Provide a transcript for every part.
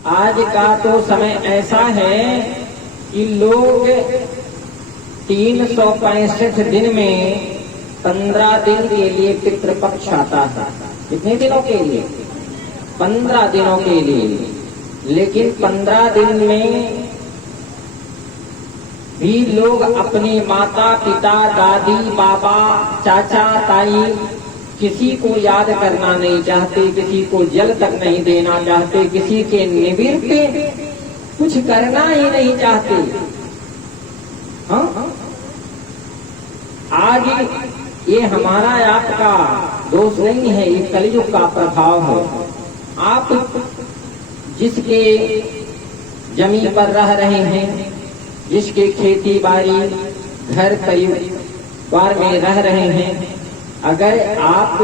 आज का तो समय ऐसा है कि लोग 365 दिन में 15 दिन के लिए पितृपक्ष आता है। कितने दिनों के लिए? 15 दिनों के लिए। लेकिन 15 दिन में भी लोग अपनी माता पिता दादी बाबा चाचा ताई किसी को याद करना नहीं चाहते, किसी को जल तक नहीं देना चाहते, किसी के निमित्त कुछ करना ही नहीं चाहते। हाँ, आज ये हमारा आपका दोष नहीं है, ये कलयुग का प्रभाव है। आप जिसके जमीन पर रह रहे हैं, जिसके खेती बाड़ी घर परिवार में रह रहे हैं, अगर आप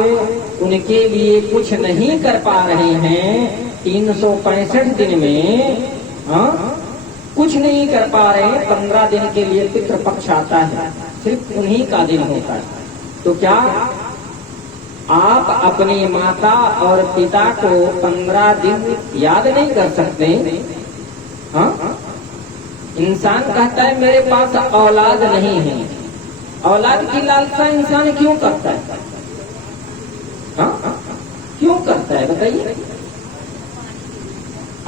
उनके लिए कुछ नहीं कर पा रहे हैं 365 दिन में, कुछ नहीं कर पा रहे हैं, 15 दिन के लिए पितृपक्ष आता है, सिर्फ उन्हीं का दिन होता है। तो क्या आप अपनी माता और पिता को 15 दिन याद नहीं कर सकते? हाँ, इंसान कहता है मेरे पास औलाद नहीं है। औलाद की लालसा इंसान क्यों करता है? हाँ, क्यों करता है बताइए?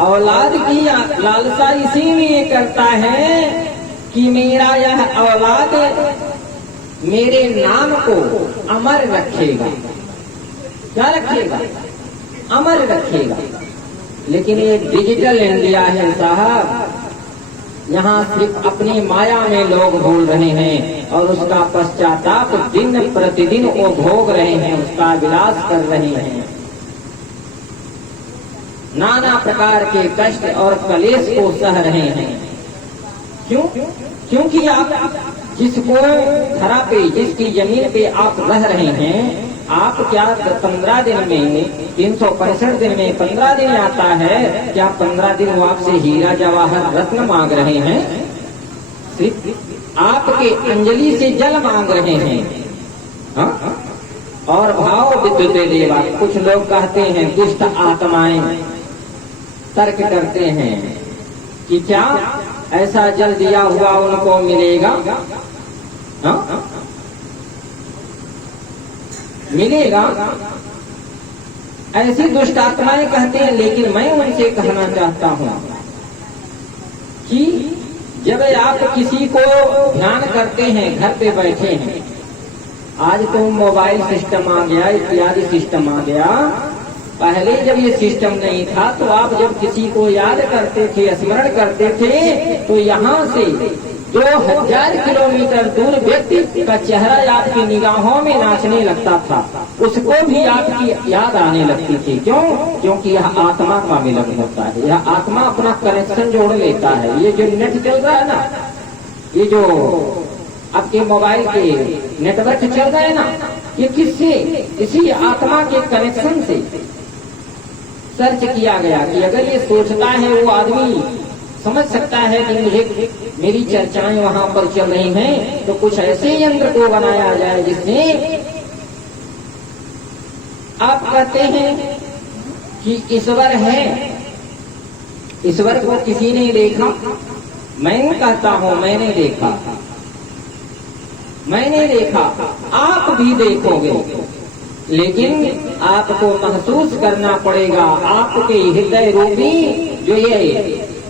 औलाद की लालसा इसीलिए करता है कि मेरा यह औलाद मेरे नाम को अमर रखेगा। क्या रखेगा? अमर रखेगा। लेकिन ये डिजिटल इंडिया है साहब, यहाँ सिर्फ अपनी माया में लोग भूल रहे हैं और उसका पश्चाताप दिन प्रतिदिन वो भोग रहे हैं, उसका विलास कर रहे हैं। नाना प्रकार के कष्ट और क्लेश को सह रहे हैं। क्यों? क्योंकि आप जिसको धरा पे, जिसकी जमीन पे आप रह रहे हैं, आप क्या 15 दिन में 365 दिन में 15 दिन आता है, क्या 15 दिन वो आपसे हीरा जवाहर रत्न मांग रहे हैं? सिर्फ आपके अंजलि से जल मांग रहे हैं। हाँ? और भाव विद्युत देवा, कुछ लोग कहते हैं दुष्ट आत्माएं तर्क करते हैं कि क्या ऐसा जल दिया हुआ उनको मिलेगा? हाँ? मिलेगा, ऐसी दुष्ट आत्माएं कहते हैं। लेकिन मैं उनसे कहना चाहता हूं कि जब आप किसी को ध्यान करते हैं, घर पे बैठे हैं, आज तो मोबाइल सिस्टम आ गया, इत्यादि सिस्टम आ गया। पहले जब ये सिस्टम नहीं था तो आप जब किसी को याद करते थे, स्मरण करते थे, तो यहाँ से 2000 किलोमीटर दूर व्यक्ति का चेहरा आपकी निगाहों में नाचने लगता था, उसको भी आपकी याद आने लगती थी। क्यों? क्योंकि यह आत्मा का मिलन होता है, यह आत्मा अपना कनेक्शन जोड़ लेता है। ये जो नेट चल रहा है ना, ये जो आपके मोबाइल के नेटवर्क चल रहा है ना, ये किससे? इसी आत्मा के कनेक्शन से सर्च किया गया कि अगर ये सोचता है वो आदमी समझ सकता है कि मुझे मेरी चर्चाएं वहां पर चल रही हैं, तो कुछ ऐसे यंत्र को बनाया जाए जिससे आप कहते हैं कि ईश्वर है, ईश्वर को किसी ने देखा? मैं कहता हूं मैंने देखा, मैंने देखा, आप भी देखोगे, लेकिन आपको महसूस करना पड़ेगा। आपके हृदय रूपी जो ये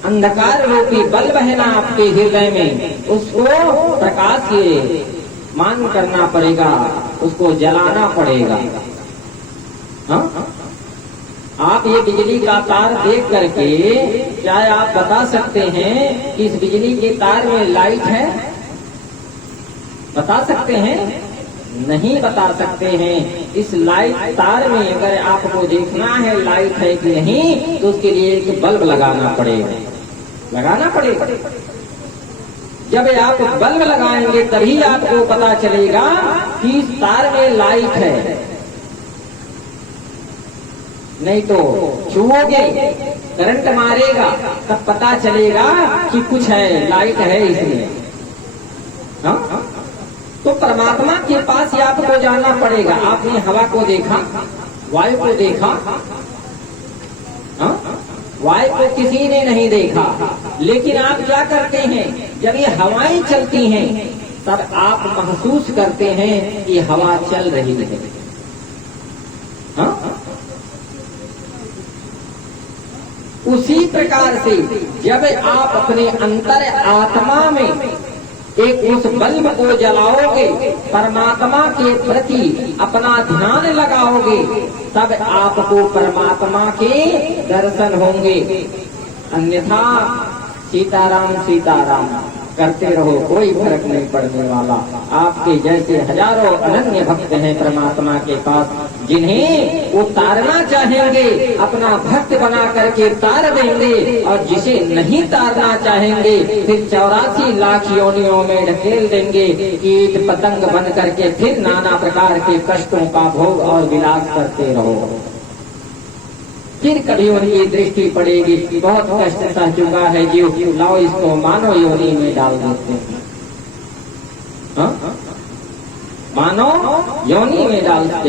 अंधकार रूपी बल्ब है ना आपके हृदय में, उसको प्रकाश ये मान करना पड़ेगा, उसको जलाना पड़ेगा। हाँ? आप ये बिजली का तार देख करके क्या आप बता सकते हैं कि इस बिजली के तार में लाइट है? बता सकते हैं? नहीं बता सकते हैं। इस लाइट तार में अगर आपको देखना है लाइट है कि नहीं, तो उसके लिए एक बल्ब लगाना पड़ेगा, लगाना पड़ेगा। जब आप बल्ब लगाएंगे तभी आपको पता चलेगा कि इस तार में लाइट है, नहीं तो छुओगे, करंट मारेगा, तब पता चलेगा कि कुछ है, लाइट है इसमें। हाँ? तो परमात्मा के पास ही आपको जाना पड़ेगा। आपने हवा को देखा, वायु को देखा, वायु को किसी ने नहीं देखा, लेकिन आप क्या करते हैं, जब ये हवाएं चलती हैं तब आप महसूस करते हैं कि हवा चल रही है। हाँ? उसी प्रकार से जब आप अपने अंतर आत्मा में एक उस बल्ब को जलाओगे, परमात्मा के प्रति अपना ध्यान लगाओगे, तब आपको परमात्मा के दर्शन होंगे। अन्यथा सीताराम सीताराम करते रहो, कोई फर्क नहीं पड़ने वाला। आपके जैसे हजारों अनन्य भक्त हैं परमात्मा के पास, जिन्हें वो तारना चाहेंगे अपना भक्त बना करके तार देंगे, और जिसे नहीं तारना चाहेंगे फिर 84 लाख योनियों में ढकेल देंगे, कीट पतंग बन करके फिर नाना प्रकार के कष्टों का भोग और विलास करते रहो। फिर कभी उनकी दृष्टि पड़ेगी, बहुत कष्ट सह चुका है जीव, लाओ इसको मानव योनि में डाल देते हैं। हाँ? मानव योनि में डाल देते